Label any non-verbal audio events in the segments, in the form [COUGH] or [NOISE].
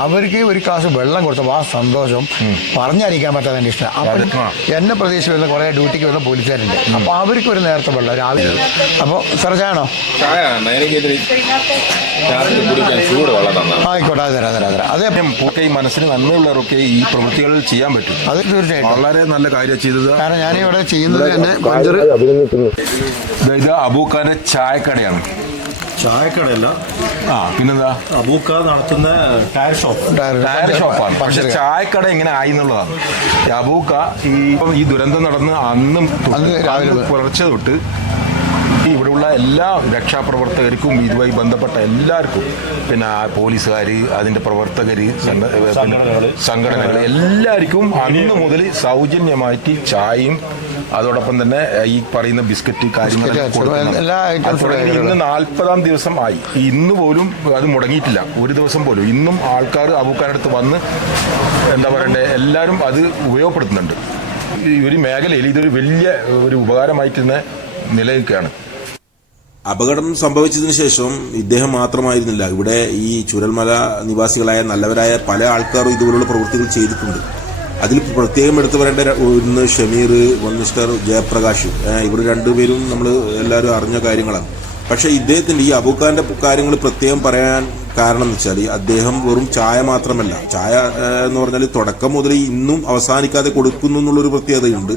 അവർക്ക് ഒരു ഗ്ലാസ് വെള്ളം കൊടുത്തപ്പോൾ ആ സന്തോഷം പറഞ്ഞറിയിക്കാൻ പറ്റാതെ എന്റെ ഇഷ്ടം. അപ്പം. എന്നെ പ്രതീക്ഷ വരുന്ന കുറേ ഡ്യൂട്ടിക്ക് വരുന്ന പോലീസുകാരുണ്ട്. അപ്പോൾ അവർക്ക് ഒരു നേരത്തെ വെള്ളം രാവിലെ. അപ്പോൾ സാർ ചായണോ ആയിക്കോട്ടെ അത് തരാം തരാം തരാം. അതേ ഒക്കെ മനസ്സിന് നന്മയുള്ളവരൊക്കെ ഈ പ്രവൃത്തികളിൽ ചെയ്യാൻ പറ്റും. അത് തീർച്ചയായിട്ടും. വളരെ നല്ല കാര്യം ചെയ്തത്. കാരണം ഞാൻ ഇവിടെ ചെയ്യുന്നത് തന്നെ പഞ്ചർ ഇത് അബൂഖാന്റെ ചായക്കടയാണ്. ചായക്കടയല്ല. ആ പിന്നെന്താ? അബൂക്ക നടത്തുന്ന ടയർ ഷോപ്പ് ടയർ ഷോപ്പാണ് പക്ഷെ ചായക്കട ഇങ്ങനെ ആയി എന്നുള്ളതാണ്. അബൂക്ക ഈ ഇപ്പം ഈ ദുരന്തം നടന്ന് അന്നും രാവിലെ പുലർച്ചെ തൊട്ട് ഈ ഇവിടെയുള്ള എല്ലാ രക്ഷാപ്രവർത്തകർക്കും ഇതുമായി ബന്ധപ്പെട്ട എല്ലാവർക്കും പിന്നെ ആ പോലീസുകാർ അതിന്റെ പ്രവർത്തകർ സംഘടനകൾ. സംഘടനകൾ എല്ലാവർക്കും അന്ന് മുതൽ സൗജന്യമായിട്ട് ചായയും അതോടൊപ്പം തന്നെ ഈ പറയുന്ന ബിസ്ക്കറ്റ് കാര്യങ്ങൾ ഇന്ന് നാൽപ്പതാം ദിവസം ആയി. ഇന്ന് പോലും അത് മുടങ്ങിയിട്ടില്ല. ഒരു ദിവസം പോലും. ഇന്നും ആൾക്കാർ അബൂക്കാനടുത്ത് വന്ന് എന്താ പറയണ്ടേ എല്ലാവരും അത് ഉപയോഗപ്പെടുത്തുന്നുണ്ട്. ഈ ഒരു മേഖലയിൽ ഇതൊരു വലിയ ഒരു ഉപകാരമായിട്ട് തന്നെ നിലനിൽക്കുകയാണ് അപകടം സംഭവിച്ചതിന് ശേഷം ഇദ്ദേഹം മാത്രമായിരുന്നില്ല. ഇവിടെ ഈ ചുരൽമല നിവാസികളായ നല്ലവരായ പല ആൾക്കാരും ഇതുപോലുള്ള പ്രവൃത്തികൾ ചെയ്തിട്ടുണ്ട്. അതിൽ പ്രത്യേകം എടുത്തു പറയേണ്ട ഒന്ന് ഷമീർ വൺ മിസ്റ്റർ ജയപ്രകാശ്. ഇവർ രണ്ടുപേരും നമ്മൾ എല്ലാവരും അറിഞ്ഞ കാര്യങ്ങളാണ്. പക്ഷെ ഇദ്ദേഹത്തിന്റെ ഈ അബൂഖാന്റെ കാര്യങ്ങൾ പ്രത്യേകം പറയാൻ കാരണം എന്ന് വെച്ചാൽ അദ്ദേഹം വെറും ചായ മാത്രമല്ല. ചായ എന്ന് പറഞ്ഞാൽ തുടക്കം മുതൽ ഇന്നും അവസാനിക്കാതെ കൊടുക്കുന്നു എന്നുള്ളൊരു പ്രത്യേകതയുണ്ട്.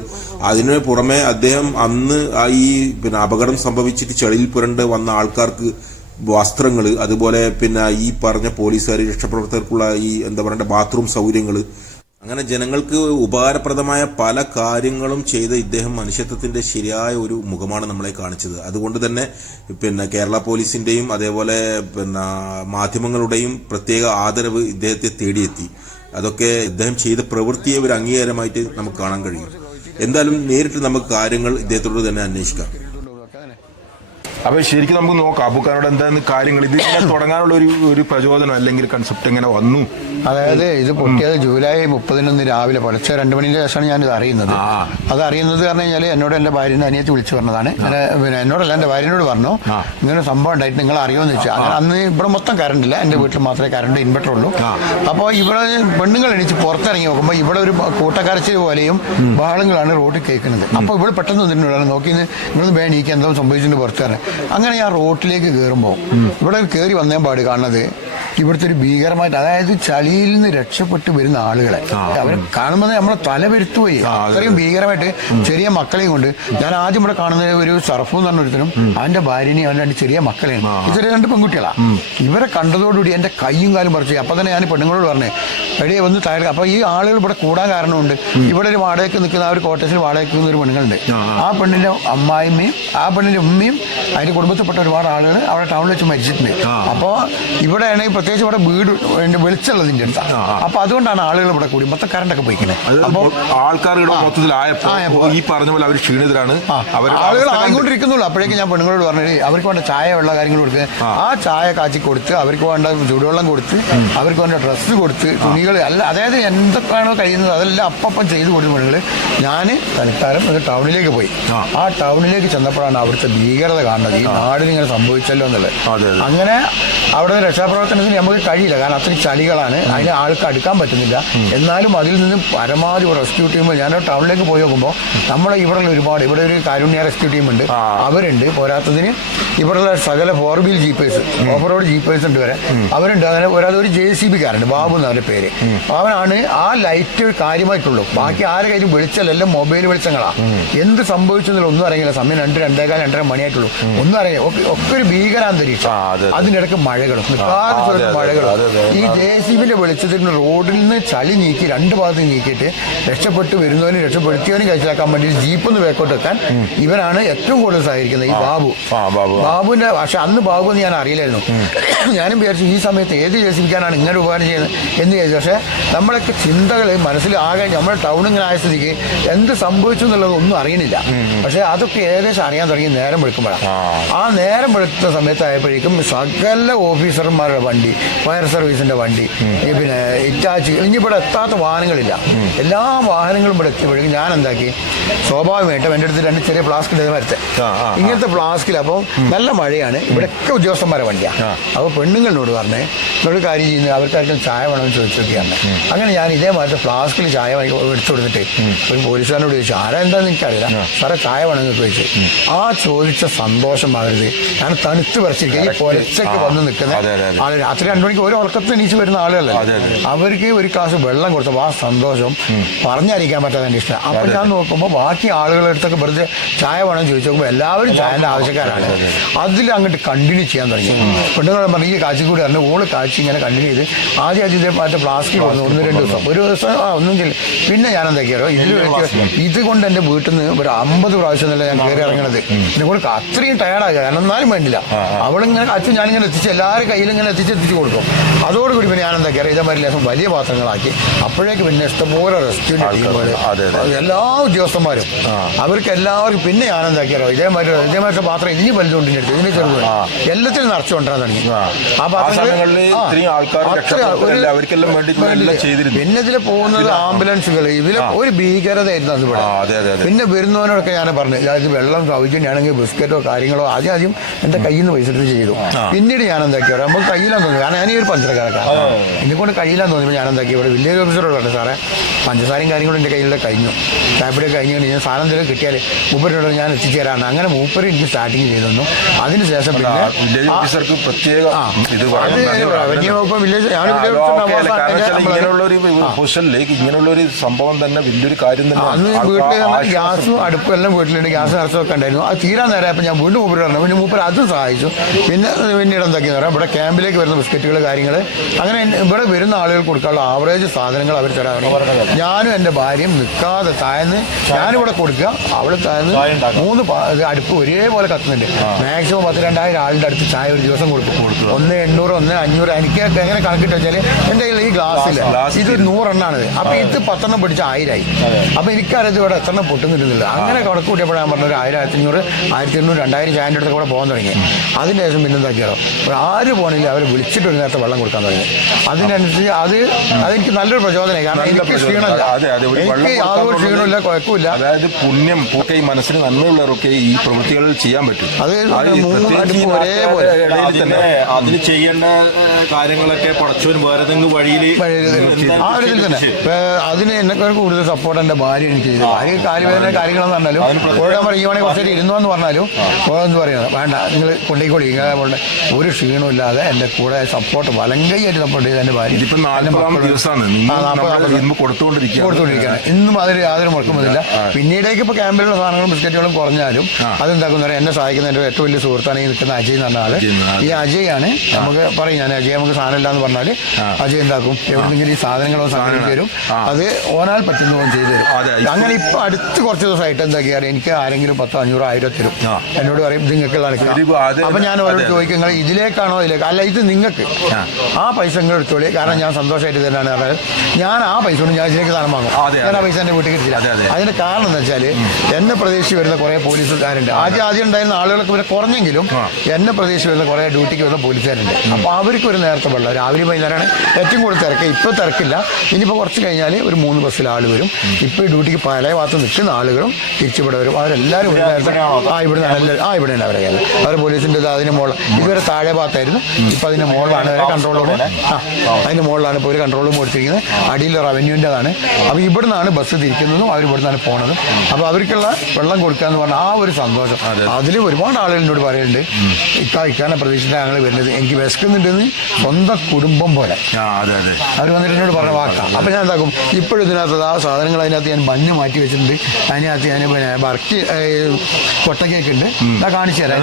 അതിന് പുറമെ അദ്ദേഹം അന്ന് ഈ പിന്നെ അപകടം സംഭവിച്ചിട്ട് ചെളിയിൽ പുരണ്ട് വന്ന ആൾക്കാർക്ക് വസ്ത്രങ്ങൾ അതുപോലെ പിന്നെ ഈ പറഞ്ഞ പോലീസുകാർ രക്ഷപ്രവർത്തകർക്കുള്ള ഈ എന്താ പറയണ്ട ബാത്റൂം സൗകര്യങ്ങൾ അങ്ങനെ ജനങ്ങൾക്ക് ഉപകാരപ്രദമായ പല കാര്യങ്ങളും ചെയ്ത ഇദ്ദേഹം മനുഷ്യത്വത്തിന്റെ ശരിയായ ഒരു മുഖമാണ് നമ്മളെ കാണിച്ചത്. അതുകൊണ്ട് തന്നെ പിന്നെ കേരള പോലീസിന്റെയും അതേപോലെ പിന്നെ മാധ്യമങ്ങളുടെയും പ്രത്യേക ആദരവ് ഇദ്ദേഹത്തെ തേടിയെത്തി. അതൊക്കെ ഇദ്ദേഹം ചെയ്ത പ്രവൃത്തിയെ ഒരു അംഗീകാരമായിട്ട് നമുക്ക് കാണാൻ കഴിയും. എന്തായാലും നേരിട്ട് നമുക്ക് കാര്യങ്ങൾ ഇദ്ദേഹത്തോട് തന്നെ അന്വേഷിക്കാം. അപ്പൊ ശരിക്കും നമുക്ക് നോക്കാം. അബുക്കാനോട് എന്താണ് കാര്യങ്ങൾ. ഇത് [COUGHS] തുടങ്ങാനുള്ള ഒരു ഒരു പ്രചോദനം അല്ലെങ്കിൽ കൺസെപ്റ്റ് എങ്ങനെ വന്നു. അതായത് ഇത് പൊട്ടിയത് ജൂലൈ മുപ്പതിനൊന്ന് രാവിലെ പുലർച്ചെ രണ്ട് മണിന്റെ ശേഷമാണ് ഞാനിത് അറിയുന്നത്. അത് അറിയുന്നത് കാരണം കഴിഞ്ഞാൽ എന്നോട് എന്റെ ഭാര്യന്റെ അനിയത്തി വിളിച്ചു പറഞ്ഞതാണ്. പിന്നെ എന്നോടല്ല എന്റെ ഭാര്യനോട് പറഞ്ഞു. ഇങ്ങനെ സംഭവം ഉണ്ടായിട്ട് നിങ്ങൾ അറിയുമെന്ന് വെച്ചാൽ അങ്ങനെ അന്ന് ഇവിടെ മൊത്തം കറണ്ട് ഇല്ല. എന്റെ വീട്ടിൽ മാത്രമേ കറണ്ട് ഇൻവെർട്ടർ ഉള്ളൂ. അപ്പോൾ ഇവിടെ പെണ്ണുങ്ങൾ എണീച്ച് പുറത്തിറങ്ങി നോക്കുമ്പോൾ ഇവിടെ ഒരു കൂട്ടക്കരച്ചിൽ പോലെയും ബഹളങ്ങളാണ് റോഡിൽ കേൾക്കുന്നത്. അപ്പോൾ ഇവിടെ പെട്ടെന്ന് വന്നിട്ടുണ്ടാണ് നോക്കി നിങ്ങൾ വേണം എനിക്ക് എന്തോ സംഭവിച്ചിട്ടുണ്ട് പുറത്തുകാരൻ അങ്ങനെ ഞാൻ റോട്ടിലേക്ക് കയറുമ്പോൾ ഇവിടെ കയറി വന്നേ പാട് കാണുന്നത് ഇവിടുത്തെ ഒരു ഭീകരമായിട്ട് അതായത് ചളിയിൽ നിന്ന് രക്ഷപ്പെട്ട് വരുന്ന ആളുകളെ. അവർ കാണുമ്പോൾ നമ്മളെ തല വരുത്തുപോയി. അത്രയും ഭീകരമായിട്ട് ചെറിയ മക്കളെയും കൊണ്ട് ഞാൻ ആദ്യം ഇവിടെ കാണുന്ന ഒരു സർഫു എന്ന് പറഞ്ഞ ഒരുത്തനും അവന്റെ ഭാര്യനെയും അവന്റെ രണ്ട് ചെറിയ മക്കളെയും ചെറിയ രണ്ട് പെൺകുട്ടികളാണ് ഇവരെ കണ്ടതോടുകൂടി എന്റെ കൈയും കാലും പറിച്ചു അപ്പൊ തന്നെ ഞാൻ പെണ്ണുങ്ങളോട് പറഞ്ഞു എടിയെ വന്ന് താഴെ അപ്പൊ ഈ ആളുകൾ ഇവിടെ കൂടാൻ കാരണമുണ്ട്. ഇവിടെ ഒരു വാടകയ്ക്ക് നിൽക്കുന്ന ആ ഒരു കോട്ടേഴ്സിൽ വാടകയ്ക്ക് നിൽക്കുന്ന ഒരു പെണ്ണുങ്ങളുണ്ട്. ആ. പെണ്ണിന്റെ അമ്മായിമ്മയും ആ പെണ്ണിന്റെ ഉമ്മയും അതിന്റെ കുടുംബത്തിൽപ്പെട്ട ഒരുപാട് ആളുകൾ അവിടെ ടൗണിൽ വെച്ച് മരിച്ചിട്ടുണ്ട്. അപ്പോൾ ഇവിടെ ആണെങ്കിൽ പ്രത്യേകിച്ച് ഇവിടെ വീട് അതിന്റെ വെളിച്ചുള്ളതിന്റെ അടുത്താണ് അപ്പൊ അതുകൊണ്ടാണ് ആളുകൾ ഇവിടെ കൂടി. മൊത്തം കറണ്ടൊക്കെ പോയിക്കുന്നത് അപ്പോൾ ഈ പറഞ്ഞ പോലെ അവർ ക്ഷീണിതരാണ്. അവർ ആളുകൾ ആയിക്കൊണ്ടിരിക്കുന്നുള്ളൂ. അപ്പോഴേക്കും ഞാൻ പെണ്ണുങ്ങളോട് പറഞ്ഞു അവർക്ക് വേണ്ട ചായ വെള്ള കാര്യങ്ങൾ കൊടുക്കുക ആ. ചായ കാച്ചി കൊടുത്ത് അവർക്ക് വേണ്ട ചൂടുവെള്ളം കൊടുത്ത് അവർക്ക് വേണ്ട ഡ്രസ്സ് കൊടുത്ത് തുണികൾ അല്ല അതായത് എന്തൊക്കെയാണോ കഴിയുന്നത് അതെല്ലാം അപ്പം ചെയ്ത് കൊടുത്ത പെണ്ണുങ്ങൾ ഞാൻ തൽക്കാലം ഒരു ടൗണിലേക്ക് പോയി. ആ. ടൗണിലേക്ക് ചെന്നപ്പോഴാണ് അവിടുത്തെ ഭീകരത കാണുന്നത്. ഈ നാടിന് ഇങ്ങനെ സംഭവിച്ചല്ലോ എന്നുള്ളത്. അങ്ങനെ അവിടെ രക്ഷാപ്രവർത്തനത്തിന് നമുക്ക് കഴിയില്ല. കാരണം അത്രയും ചളികളാണ്. അതിന് ആൾക്ക് അടുക്കാൻ പറ്റുന്നില്ല. എന്നാലും അതിൽ നിന്ന് പരമാവധി റെസ്ക്യൂ ടീം ഞാൻ ടൗണിലേക്ക് പോയി നോക്കുമ്പോൾ നമ്മളെ ഇവിടെ ഒരുപാട് ഇവിടെ ഒരു കാരുണ്യ റെസ്ക്യൂ ടീം ഉണ്ട്. അവരുണ്ട്. പോരാത്തതിന് ഇവിടെയുള്ള സകല four wheel Jeepers off road Jeepers ഉണ്ട് വരെ അവരുണ്ട്. അങ്ങനെ ഒരാൾ ഒരു ജെ സി ബി കാരുണ്ട് ബാബു എന്നവരുടെ പേര്. അവനാണ് ആ ലൈറ്റ് കാര്യമായിട്ടുള്ളൂ. ബാക്കി ആരെ കാര്യം വെളിച്ചല്ലെല്ലാം മൊബൈൽ വെളിച്ചങ്ങളാണ് എന്ത് സംഭവിച്ചെന്നുള്ള ഒന്നും അറിയില്ല. സമയം രണ്ട് രണ്ടേകാൽ രണ്ടര മണിയായിട്ടുള്ളൂ. ഒന്നും അറിയില്ല. ഒക്കെ ഒരു ഭീകരാന്തരീക്ഷം. അതിനിടയ്ക്ക് മഴകളും. നിൽക്കാതെ മഴകളും. ഈ ജെ സി ബിന്റെ വെളിച്ചത്തിന് റോഡിൽ നിന്ന് ചളി നീക്കി രണ്ട് ഭാഗത്ത് നീക്കിയിട്ട് രക്ഷപ്പെട്ട് വരുന്നവനും രക്ഷപ്പെടുത്തിയവനും കഴിച്ചാക്കാൻ വേണ്ടി ജീപ്പ് ഒന്ന് വേക്കോട്ട് വെക്കാൻ ഇവനാണ് ഏറ്റവും കൂടുതൽ സഹകരിക്കുന്നത് ഈ ബാബു. ബാബുവിന്റെ പക്ഷെ അന്ന് ബാബു എന്ന് ഞാൻ അറിയില്ലായിരുന്നു. ഞാനും വിചാരിച്ചു ഈ സമയത്ത് ഏത് ജെ സി ബിക്കാനാണ് ഇങ്ങനെ ഉപകാരം ചെയ്യുന്നത് എന്ന് വിചാരിച്ചു. പക്ഷെ പക്ഷേ നമ്മളൊക്കെ ചിന്തകൾ മനസ്സിൽ ആകെ നമ്മുടെ ടൗൺ ഇങ്ങനെ ആയ സ്ഥിതിക്ക് എന്ത് സംഭവിച്ചു എന്നുള്ളത് ഒന്നും അറിയുന്നില്ല പക്ഷേ അതൊക്കെ ഏകദേശം അറിയാൻ തുടങ്ങി നേരം വെളുക്കുമ്പോഴാണ്. ആ. നേരം വെളുത്ത സമയത്തായപ്പോഴേക്കും സകല ഓഫീസർമാരുടെ വണ്ടി ഫയർ സർവീസിന്റെ വണ്ടി. പിന്നെ ഇറ്റാച്ചി ഇനി ഇവിടെ എത്താത്ത വാഹനങ്ങളില്ല. എല്ലാ വാഹനങ്ങളും ഇവിടെ എത്തിയപ്പോഴേക്കും ഞാൻ എന്താക്കി സ്വാഭാവികമായിട്ടും എന്റെ അടുത്ത് രണ്ട് ചെറിയ ഫ്ലാസ്ക് വരത്തെ ഇങ്ങനത്തെ ഫ്ലാസ്കിൽ അപ്പോൾ നല്ല മഴയാണ്. ഇവിടെയൊക്കെ ഉദ്യോഗസ്ഥന്മാരെ വണ്ടിയാണ് അപ്പോൾ പെണ്ണുങ്ങളോട് പറഞ്ഞ് ഒരു കാര്യം ചെയ്യുന്നത് അവർക്കാർക്കും ചായ വേണമെന്ന് ചോദിച്ചിരിക്കുകയാണ് അങ്ങനെ ഞാൻ ഇതേമാതിരി ഫ്ലാസ്കിൽ ചായ എടുത്തു കൊടുത്തിട്ട് ഒരു പോലീസുകാരനോട് ചോദിച്ചു ആരാ എന്താണെന്ന് എനിക്കറിയില്ല. സാറേ ചായ വേണമെന്ന് ചോദിച്ചു. ആ ചോദിച്ച സന്തോഷം അവരുത് ഞാൻ തണുത്ത് പറിച്ചിരിക്കുക. ഈ പൊലച്ചൊക്കെ വന്ന് നിൽക്കുന്ന അതെ, അതെ, അതെ. ആൾ രാത്രി രണ്ടു മണിക്ക് ഒരു ഉറക്കത്തിൽ എണീച്ച് വരുന്ന ആളുകളല്ലേ. അവർക്ക് ഒരു ഗ്ലാസ് വെള്ളം കൊടുത്തപ്പോൾ ആ സന്തോഷം പറഞ്ഞറിയിക്കാൻ പറ്റാതെ എന്റെ ഇഷ്ടം അപ്പോൾ ഞാൻ നോക്കുമ്പോൾ ബാക്കി ആളുകളുടെ അടുത്തൊക്കെ വെറുതെ ചായ വേണം ചോദിച്ചു നോക്കുമ്പോൾ എല്ലാവരും ചായന്റെ ആവശ്യക്കാരാണ്. അതിൽ അങ്ങോട്ട് കണ്ടിന്യൂ ചെയ്യാൻ തുടങ്ങി. പെണ്ണുങ്ങളെ പറഞ്ഞു ഈ കാച്ചി കൂടി പറഞ്ഞു ഓൾ കാച്ചി ഇങ്ങനെ കണ്ടിന്യൂ ചെയ്ത് ആദ്യം ആദ്യം ഇതേ മറ്റേ പ്ലാസ്റ്റിക് വന്നു. ഒന്ന് രണ്ട് ദിവസം. ഒരു ദിവസം ആ ഒന്നും ചെയ്യില്ല. പിന്നെ ഞാൻ എന്തൊക്കെയാണോ ഇതിൽ ഇതുകൊണ്ട് ഇത് കൊണ്ട് എന്റെ വീട്ടിൽ നിന്ന് ഒരു അമ്പത് പ്രാവശ്യം എന്നല്ല ഞാൻ കയറി ഇറങ്ങണത്. എന്നെ കൊണ്ട് അത്രയും ടയർഡായി കാരണം എന്നാലും വേണ്ടില്ല. അവളിങ്ങനെ അച്ഛൻ ഞാനിങ്ങനെ എത്തിച്ച് എല്ലാവരും കയ്യിലും ഇങ്ങനെ എത്തിച്ച് എത്തിച്ച് കൊടുക്കും. അതോടുകൂടി പിന്നെ ഞാൻ എന്തൊക്കെയാണ് ഇതേമാതിരി ലേശം വലിയ പാത്രങ്ങളാക്കി അപ്പോഴേക്ക് പിന്നെ ഇഷ്ടംപോലെ ടീമുകൾ അതെ. എല്ലാ ഉദ്യോഗസ്ഥന്മാരും അവർക്ക് എല്ലാവർക്കും പിന്നെ ഞാൻ എന്താക്കിയാലോ ഇതേമാതിരി ഇതേമാതിരി പാത്രം ഇനി വലുതുകൊണ്ട് എടുത്തു ഇതിന് ചെറുത് എല്ലാത്തിനും നിറച്ചുകൊണ്ടിരാൻ തുടങ്ങി. ആ. പാത്രങ്ങളിൽ. പിന്നെ ഇതിൽ പോകുന്നത് ആംബുലൻസുകൾ ഇതിൽ ഒരു ഭീകരതയായിരുന്നു ഇവിടെ. അതെ, അതെ. പിന്നെ വരുന്നവനോടൊക്കെ ഞാൻ പറഞ്ഞു അതായത് വെള്ളം സൗജന്യമാണെങ്കിൽ ബിസ്ക്കറ്റോ കാര്യങ്ങളോ ആദ്യം ആദ്യം എന്റെ കയ്യിൽ നിന്ന് പൈസ ചെയ്തു. പിന്നീട് ഞാൻ എന്താക്കിയോ നമ്മൾ കയ്യിലാന്ന് തോന്നി കാരണം ഞാൻ ഈ ഒരു പഞ്ചസാരക്കാരക്കാണ് എന്നെ കൊണ്ട് കയ്യിലാന്ന് തോന്നിയപ്പോൾ ഞാൻ എന്താക്കി ഇവിടെ വില്ലേജ് ഓഫീസറോട് സാറേ. പഞ്ചസാരയും കാര്യങ്ങളും എന്റെ കയ്യിലൂടെ കഴിഞ്ഞു. ചായപ്പൊടി കഴിഞ്ഞു ഞാൻ സാധനം എന്തെങ്കിലും കിട്ടിയാൽ മൂപ്പരോട് ഞാൻ എത്തിച്ചു തരാണ് അങ്ങനെ മൂപ്പര് എനിക്ക് സ്റ്റാർട്ടിങ് ചെയ്തു തന്നു അതിനുശേഷം പിന്നെ വില്ലേജ് ഓഫീസർക്ക് പ്രത്യേക ഇത് റവന്യൂ വകുപ്പ് വില്ലേജ് പൊസിഷനിലേക്ക് ഇങ്ങനെയുള്ള ഒരു സംഭവം തന്നെ വലിയൊരു കാര്യം തന്നെ അന്ന് വീട്ടിൽ ഗ്യാസും അടുപ്പും എല്ലാം വീട്ടിലുണ്ട്. ഗ്യാസ് നിറച്ചൊക്കെ ഉണ്ടായിരുന്നു. അത് തീരാൻ നേരം ഞാൻ വീണ്ടും മൂപ്പര് പറഞ്ഞു. പിന്നെ മൂപ്പര് അതും സഹായിച്ചു. പിന്നെ പിന്നീട് എന്താക്കി പറയാം. ഇവിടെ ക്യാമ്പിലേക്ക് വരുന്ന ബിസ്ക്കറ്റുകൾ കാര്യങ്ങൾ അങ്ങനെ ഇവിടെ വരുന്ന ആളുകൾ കൊടുക്കാനുള്ള ആവറേജ് സാധനങ്ങൾ അവർ തരാറുണ്ട് ഞാനും എന്റെ ഭാര്യയും നിൽക്കാതെ താഴ്ന്ന് ഞാനിവിടെ കൊടുക്കുക അവിടെ താഴ്ന്ന് മൂന്ന് അടുപ്പ് ഒരേപോലെ കത്തുന്നുണ്ട്. മാക്സിമം പത്ത് രണ്ടായിരം ആളുടെ അടുത്ത് ചായ ഒരു ദിവസം കൊടുക്കും. ഒന്ന് എണ്ണൂറ് ഒന്ന് അഞ്ഞൂറ്. എനിക്ക് എങ്ങനെ കണക്കിട്ട് വെച്ചാൽ എന്റെ കയ്യിൽ ഈ ഗ്ലാസ്സില്ല ഗ്ലാസ് ഇത് നൂറെണ്ണാണിത് അപ്പൊ ഇത് പത്തെണ്ണം പിടിച്ച ആയിരമായി അപ്പൊ എനിക്കറിയത് ഇവിടെ എത്ര പൊട്ടുന്നില്ല അങ്ങനെ കണക്ക് കൂട്ടിയപ്പോഴാണ് പറഞ്ഞത് പറഞ്ഞ ഒരു ആയിരം ആയിരത്തി അഞ്ഞൂറ് ആയിരത്തി എണ്ണൂറ് രണ്ടായിരം ചായന്റെ അടുത്ത് കൂടെ പോകാൻ തുടങ്ങി. അതിന്റെ ശേഷം പിന്നെന്താക്കിയാലോ ആര് പോകണില്ല അവർ വിളിച്ചിട്ട് ഒരു നേരത്തെ വെള്ളം കൊടുക്കാൻ തുടങ്ങി. അതിനനുസരിച്ച് അത് അതെനിക്ക് നല്ലൊരു പ്രചോദനമായി. കാരണം എനിക്ക് ക്ഷീണമില്ല. അതെ, അതെ. ഒരു എനിക്ക് യാതൊരു ക്ഷീണമില്ല കുഴപ്പമില്ല അതായത് പുണ്യം ഒക്കെ ഈ മനസ്സിന് നന്മയുള്ളവരൊക്കെ ഈ പ്രവൃത്തികളിൽ ചെയ്യാൻ പറ്റും. അത് പ്രത്യേകിച്ച് ഈ ഒരേപോലെ. ഇടയിൽ അതിന് തന്നെ അതിന് ചെയ്യേണ്ട കാര്യങ്ങളൊക്കെ പടച്ചവൻ വേറെ വഴിയിൽ ആ ഒരു ഇതിൽ തന്നെ. ഇപ്പൊ അതിന് എന്നെക്കാൾ കൂടുതൽ സപ്പോർട്ട് എന്റെ ഭാര്യ എനിക്ക് ചെയ്തു. ഭാര്യ കാര്യവേദന കാര്യങ്ങളെന്ന് പറഞ്ഞാലും ഓരോ പറയും ഈ വേണമെങ്കിൽ കുറച്ചേരി ഇരുന്നു എന്ന് പറഞ്ഞാലും എന്ന് പറയുന്നത് വേണ്ട നിങ്ങൾ കൊണ്ടേക്കോളി ഇങ്ങനെ കൊണ്ട് ഒരു ക്ഷീണമില്ലാതെ എന്റെ എന്റെ കൂടെ സപ്പോർട്ട് വലങ്കൈയായിട്ട് സപ്പോർട്ട് ചെയ്ത് എന്റെ ഭാര്യ കൊടുത്തുകൊണ്ടിരിക്കുകയാണ് ഇന്നും അതിൽ യാതൊരു മുടക്കുമില്ല പിന്നീടേക്ക് ഇപ്പൊ ക്യാമ്പിലുള്ള സാധനങ്ങളും ബിസ്ക്കറ്റുകളും കുറഞ്ഞാലും അതെന്താക്കുന്ന എന്നെ സഹായിക്കുന്ന എന്റെ ഏറ്റവും വലിയ സുഹൃത്താണ് ഈ നിൽക്കുന്ന അജയ് എന്ന് പറഞ്ഞ ആൾ. ഈ അജയ് ആണ് നമുക്ക് പറയും ഞാൻ അജയ് നമുക്ക് സാധനം ഇല്ലാന്ന് പറഞ്ഞാൽ അജയ് എന്താക്കും? എവിടെയെങ്കിലും ഈ സാധനങ്ങളോ സാധനം തരും അത് ഓനാൽ പറ്റുന്ന പോലെ ചെയ്തു തരും. അങ്ങനെ ഇപ്പൊ അടുത്ത് കുറച്ച് ദിവസമായിട്ട് എന്താക്കിയാ എനിക്ക് ആരെങ്കിലും പത്തോ അഞ്ഞൂറോ ആയിരം തരും. എന്നോട് പറയും നിങ്ങൾക്കുള്ള അപ്പൊ ഞാൻ അവരോട് ചോദിക്കുന്നത് ഇതിലേക്കാണോ ഇതിലേക്ക്? അല്ല ഇത് നിങ്ങൾക്ക് ആ പൈസ നിങ്ങൾ എടുത്തോളി. കാരണം ഞാൻ സന്തോഷമായിട്ട് തന്നെയാണ്. പറഞ്ഞത് ഞാൻ ആ പൈസ കൊണ്ട് ഞാൻ ഇതിലേക്ക് സാധനം വാങ്ങും. ഞാൻ ആ പൈസ എന്റെ വീട്ടിൽ കിട്ടില്ല അതെ, അതെ. അതിന്റെ കാരണം എന്ന് വെച്ചാൽ എന്നെ പ്രതീക്ഷിച്ച് വരുന്ന കുറെ പോലീസുകാരുണ്ട്. ആദ്യം ആദ്യം ഉണ്ടായിരുന്ന ആളുകളൊക്കെ പിന്നെ കുറഞ്ഞെങ്കിലും എന്നെ പ്രതീക്ഷിച്ച് വരുന്ന കുറെ ഡ്യൂട്ടിക്ക് വരുന്ന പോലീസുകാരുണ്ട്. അപ്പോൾ അവർക്ക് ഒരു നേരത്തെ വെള്ളം. രാവിലെ വൈകുന്നേരമാണ് ഏറ്റവും കൂടുതൽ തിരക്ക്. ഇപ്പൊ തിരക്കില്ല. ഇനിയിപ്പോ കുറച്ച് കഴിഞ്ഞാൽ ഒരു മൂന്ന് ബസ്സിൽ ആൾ വരും. ഇപ്പൊ ഈ ഡ്യൂട്ടിക്ക് പല ഭാഗത്ത് നിൽക്കുന്ന ആളുകളും തിരിച്ചിവിടെ വരും. അവരെല്ലാവരും ഒരു നേരത്തെ ആ ഇവിടെ ആ ഇവിടെ അവരെ അവർ പോലീസിന്റെ ഇത് അതിന് മോളെ ഇതുവരെ താഴെ ഭാഗത്തായിരുന്നു. ഇപ്പൊ അതിന്റെ മുകളിലാണ് കൺട്രോൾ റൂം ആ അതിന്റെ മുകളിലാണ് ഇപ്പോൾ ഒരു കൺട്രോൾ റൂം കൊടുത്തിരിക്കുന്നത്. അടിയിൽ റവന്യൂവിന്റെതാണ് അപ്പോൾ ഇവിടുന്നാണ് ബസ് തിരിക്കുന്നതും അവർ ഇവിടുന്നാണ് പോണതും. അപ്പോൾ അവർക്കുള്ള വെള്ളം കൊടുക്കുക എന്ന് പറഞ്ഞാൽ ആ ഒരു സന്തോഷം. അതിൽ ഒരുപാട് ആളുകൾ എന്നോട് പറയുന്നുണ്ട് ഇക്കാ ഇക്കാനെ പ്രതീക്ഷിച്ചിട്ട് ഞങ്ങൾ വരുന്നത്. എനിക്ക് വിശക്കുന്നുണ്ടെന്ന് സ്വന്തം കുടുംബം പോലെ. അവർ വന്നിട്ട് എന്നോട് പറഞ്ഞ വാക്കാം. അപ്പോൾ ഞാൻ എന്താക്കും ഇപ്പോഴും ഇതിനകത്ത് ആ സാധനങ്ങൾ അതിനകത്ത് ഞാൻ മഞ്ഞ് മാറ്റി വെച്ചിട്ടുണ്ട്. അതിനകത്ത് ഞാൻ പിന്നെ വർക്ക് കൊട്ടക്കേക്ക് ഉണ്ട്. ഞാൻ കാണിച്ചു തരാം.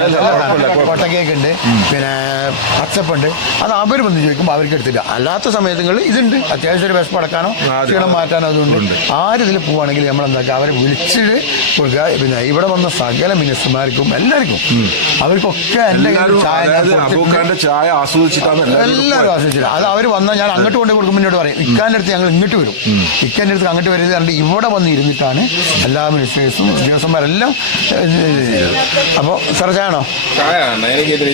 കൊട്ടക്കേക്ക് ഉണ്ട്. പിന്നെ അച്ചപ്പുണ്ട് അത് അവർ വന്ന് ചോദിക്കുമ്പോൾ അവർക്ക് എടുത്തില്ല. അല്ലാത്ത സമയത്തുകളിൽ ഇതുണ്ട്. അത്യാവശ്യം ഒരു വിശപ്പ് അടക്കാനോ. ക്ഷീണം മാറ്റാനോ അതുകൊണ്ട് ആരിതിൽ പോവുകയാണെങ്കിൽ നമ്മൾ എന്താക്കുക അവരെ വിളിച്ചിട്ട് കൊടുക്കുക. പിന്നെ ഇവിടെ വന്ന സകല മിനിസ്റ്റർമാർക്കും എല്ലാവർക്കും. അവർക്കൊക്കെ എന്റെ എല്ലാവരും ചായ ചായ ആസ്വദിച്ചിട്ടാണ് എല്ലാവരും എല്ലാവരും ആശ്രയിച്ചില്ല അത് അവർ വന്നാൽ ഞാൻ അങ്ങോട്ട് കൊണ്ട് കൊടുക്കും മുന്നോട്ട് പറയും. ഇക്കാന്റെ അടുത്ത് ഞങ്ങൾ ഇങ്ങോട്ട് വരും. ഇക്കാന്റെ അടുത്ത് അങ്ങോട്ട് വരുന്നത് കണ്ട് ഇവിടെ വന്ന് ഇരുന്നിട്ടാണ് എല്ലാ മിനിസ്റ്റേഴ്സും ഉദ്യോഗസ്ഥന്മാരെല്ലാം അപ്പോൾ സർ ചായണോ ചായ ഇതിൽ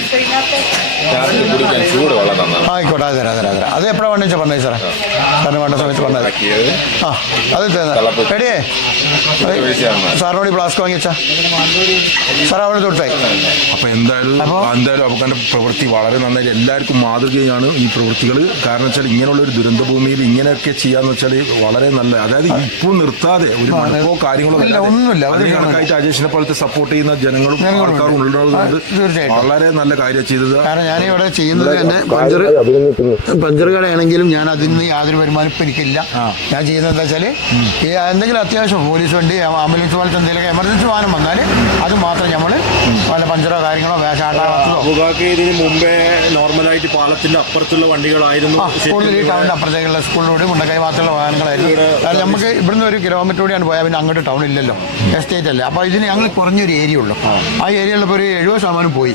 കുടിക്കാൻ ചൂട് വെള്ളം തന്നാണ്. ആയിക്കോട്ടെ അത് തരാം അത് തരാം അത് തരാം. അത് എപ്പോഴാണ് വേണ്ടി വെച്ചാൽ പറഞ്ഞത് സാറേ? സാറിന് വേണ്ട സമയത്ത് പറഞ്ഞത് ആക്കിയത് ആ അത് ഒഴിച്ച് തരണം. സാറിനോട് ഈ ഫ്ലാസ്ക് വാങ്ങിച്ചാ സാർ അവിടെ തൊട്ടായി അപ്പൊ എന്തായാലും അപ്പോ- എന്തായാലും അബുക്കാന്റെ പ്രവൃത്തി വളരെ നന്നായി. എല്ലാവർക്കും മാതൃകയാണ് ഈ പ്രവൃത്തികൾ കാരണം വെച്ചാൽ ഇങ്ങനെയുള്ള ഒരു ദുരന്ത ഭൂമിയിൽ ഇങ്ങനെയൊക്കെ ചെയ്യാന്ന് വെച്ചാൽ വളരെ നല്ല അതായത് ഇപ്പോൾ നിർത്താതെ ഒരു മണക്കോ കാര്യങ്ങളോ ഇല്ല, ഒന്നുമില്ല. ഒരു അതിന് കണക്കായിട്ട് അജേഷിനെ പോലത്തെ സപ്പോർട്ട് ചെയ്യുന്ന ജനങ്ങളും ആൾക്കാരും. ഉള്ളതുകൊണ്ട് വളരെ നല്ല കാര്യം ചെയ്തത്. കാരണം ഞാൻ ഇവിടെ ചെയ്യുന്നത് തന്നെ പഞ്ചർ പഞ്ചർ കടയാണെങ്കിലും ഞാൻ അതിൽ നിന്ന് യാതൊരു വരുമാനം ഇപ്പം എനിക്കില്ല. ഞാൻ ചെയ്യുന്നത് എന്താ വെച്ചാൽ ഈ എന്തെങ്കിലും അത്യാവശ്യം പോലീസ് വണ്ടി ആംബുലൻസ് പോലത്തെ എന്തെങ്കിലും എമർജൻസി വാഹനം വന്നാൽ അത് മാത്രം നമ്മൾ വല്ല പഞ്ചറോ കാര്യങ്ങളോ ഇതിന് മുമ്പേ നോർമലായിട്ട് പാലത്തിന്റെ അപ്പുറത്തുള്ള വണ്ടികളായിരുന്നു. കൂടുതൽ ഈ ടൗണിന്റെ അപ്പുറത്തേക്കുള്ള സ്കൂളിലൂടെ മുണ്ടക്കൈ മാത്രമുള്ള വാഹനങ്ങളായിരുന്നു. കാരണം നമുക്ക് ഇവിടുന്ന് ഒരു കിലോമീറ്റർ കൂടിയാണ് പോയാൽ പിന്നെ അങ്ങോട്ട് ടൗൺ ഇല്ലല്ലോ. എസ്റ്റേറ്റ് അല്ലേ. അപ്പോൾ ഇതിന് ഞങ്ങൾ കുറഞ്ഞൊരു ഏരിയ ഉള്ളൂ. ആ. ഏരിയയിലപ്പോൾ ഒരു എഴുപത് ശതമാനം പോയി.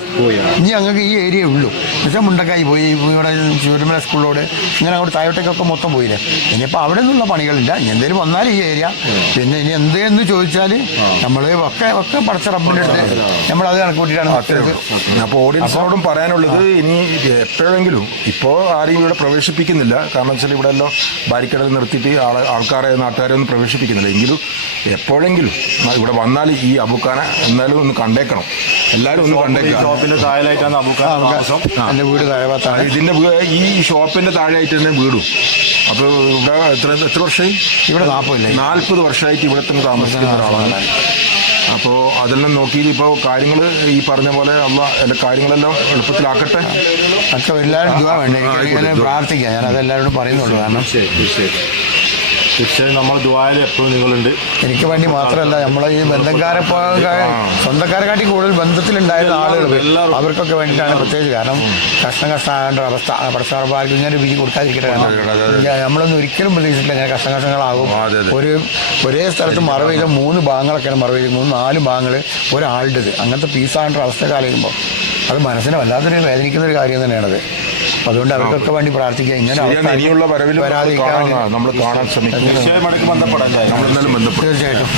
ഇനി ഞങ്ങൾക്ക് ഈ ഏരിയ ഉള്ളൂ. പക്ഷെ മുണ്ടക്കായി പോയി ഇവിടെ ചുരുമല സ്കൂളിലോട്. ഇങ്ങനെ അങ്ങോട്ട് താഴോട്ടേക്കൊക്കെ മൊത്തം പോയില്ലേ? ഇനിയിപ്പോൾ അവിടെ നിന്നുള്ള പണികളില്ല. ഇനി എന്തെങ്കിലും വന്നാൽ ഈ ഏരിയ. പിന്നെ ഇനി എന്തെന്ന് ചോദിച്ചാൽ നമ്മൾ ഒക്കെ ഒക്കെ പടച്ച റബ്ബിന്റെ അടുത്ത് നമ്മൾ അത് കണക്കൂട്ടിയിട്ടാണ് അപ്പോൾ ഓഡിയൻസിനോടും പറയാനുള്ളത് ഇനി എപ്പോഴെങ്കിലും ഇപ്പോൾ ആരെയും ഇവിടെ പ്രവേശിപ്പിക്കുന്നില്ല. കാരണം വെച്ചാൽ ഇവിടെ എല്ലാം ബാരിക്കടൽ നിർത്തിയിട്ട് ആളെ ആൾക്കാരെ നാട്ടുകാരെ ഒന്നും പ്രവേശിപ്പിക്കുന്നില്ല. എങ്കിലും എപ്പോഴെങ്കിലും ഇവിടെ വന്നാൽ ഈ അബുക്കാനെ എന്നാലും ഒന്ന് കണ്ടേക്കണം. എല്ലാവരും ഒന്ന് കണ്ടേക്കാം. ഷോപ്പിന്റെ താഴെയായിട്ടാണ് നമുക്ക് താമസം. എന്റെ വീട് താഴെ ഭാഗത്താണ്. ഇതിന്റെ വീ- ഈ ഷോപ്പിന്റെ താഴെയായിട്ട് തന്നെ വീടും. അപ്പോൾ ഇവിടെ എത്ര എത്ര വർഷമായി? ഇവിടെ നാൽപ്പതില്ല നാൽപ്പത് വർഷമായിട്ട് ഇവിടെ തന്നെ താമസിക്കുന്ന ഒരാളാണ്. അപ്പോൾ അതെല്ലാം നോക്കിയിട്ട് ഇപ്പോൾ കാര്യങ്ങൾ ഈ പറഞ്ഞ പോലെ അമ്മ എന്റെ കാര്യങ്ങളെല്ലാം എളുപ്പത്തിലാക്കട്ടെ. ഒക്കെ എല്ലാവരും ദുവാ വേണ്ട. ആ, ആയിക്കോട്ടെ, ദുആ. പ്രാർത്ഥിക്കാം. ഞാൻ അതെല്ലാവരോടും പറയുന്നുള്ളൂ. കാരണം ശരി തീർച്ചയായും തീർച്ചയായും നമ്മൾ ദുബായിൽ എപ്പോഴും നിങ്ങളുണ്ട്. എനിക്ക് വേണ്ടി മാത്രമല്ല നമ്മളെ ഈ ബന്ധക്കാരെ സ്വന്തക്കാരെക്കാട്ടി സ്വന്തക്കാരെ കാട്ടി കൂടുതൽ ബന്ധത്തിലുണ്ടായിരുന്ന ആളുകൾ. അവർക്കൊക്കെ വേണ്ടിയിട്ടാണ് പ്രത്യേകിച്ച് കാരണം കഷ്ണം കഷ്ടമാകേണ്ട അവസ്ഥ. പടച്ചാർമാർക്ക് ഇങ്ങനെ വിധി കൊടുക്കാതിരിക്കട്ടെ. നമ്മളൊന്നും ഒരിക്കലും പ്രതീക്ഷിച്ചില്ല ഇങ്ങനെ കഷ്ടം കഷ്ടങ്ങളാകും അതെ. ഒരു ഒരേ സ്ഥലത്ത് മറവ് ചെയ്ത മൂന്ന് ഭാഗങ്ങളൊക്കെയാണ് മറവ് ചെയ്ത് മൂന്ന് നാല് ഭാഗങ്ങൾ ഒരാളുടേത്. അങ്ങനത്തെ പീസാകേണ്ട അവസ്ഥ കാലിക്കുമ്പോൾ അത് മനസ്സിനെ വല്ലാത്തൊരു വേദനിക്കുന്ന ഒരു കാര്യം തന്നെയാണത്. അതുകൊണ്ട് അവർക്കൊക്കെ വേണ്ടി പ്രാർത്ഥിക്കുക ഇങ്ങനെ ഇനിയുള്ള വരവിൽ വരാതിരിക്കാൻ നമ്മൾ കാണാൻ ശ്രമിക്കും. തീർച്ചയായിട്ടും.